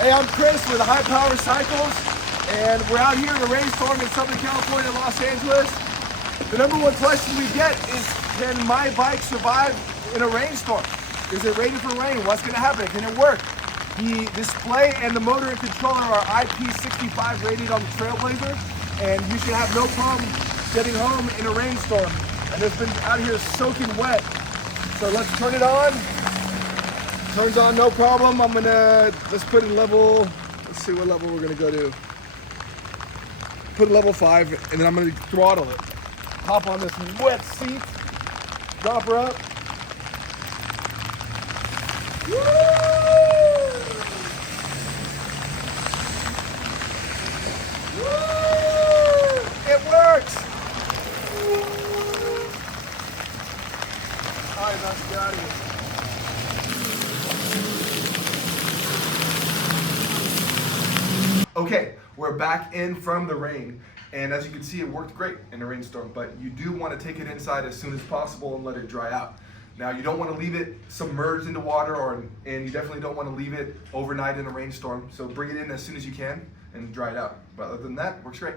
Hey, I'm Chris with High Power Cycles, and we're out here in a rainstorm in Southern California, Los Angeles. The number one question we get is, can my bike survive in a rainstorm? Is it rated for rain? What's gonna happen? Can it work? The display and the motor and controller are IP65 rated on the Trailblazers, and you should have no problem getting home in a rainstorm. And it's been out here soaking wet. So let's turn it on. Turns on, no problem. Let's put in level, let's see what level we're gonna go to. Put in level 5, and then I'm gonna throttle it. Hop on this wet seat, drop her up. Woo! Woo! It works! All right, let's get out of here. Okay, we're back in from the rain, and as you can see, it worked great in a rainstorm, but you do want to take it inside as soon as possible and let it dry out. Now, you don't want to leave it submerged into water, and you definitely don't want to leave it overnight in a rainstorm, so bring it in as soon as you can and dry it out. But other than that, works great.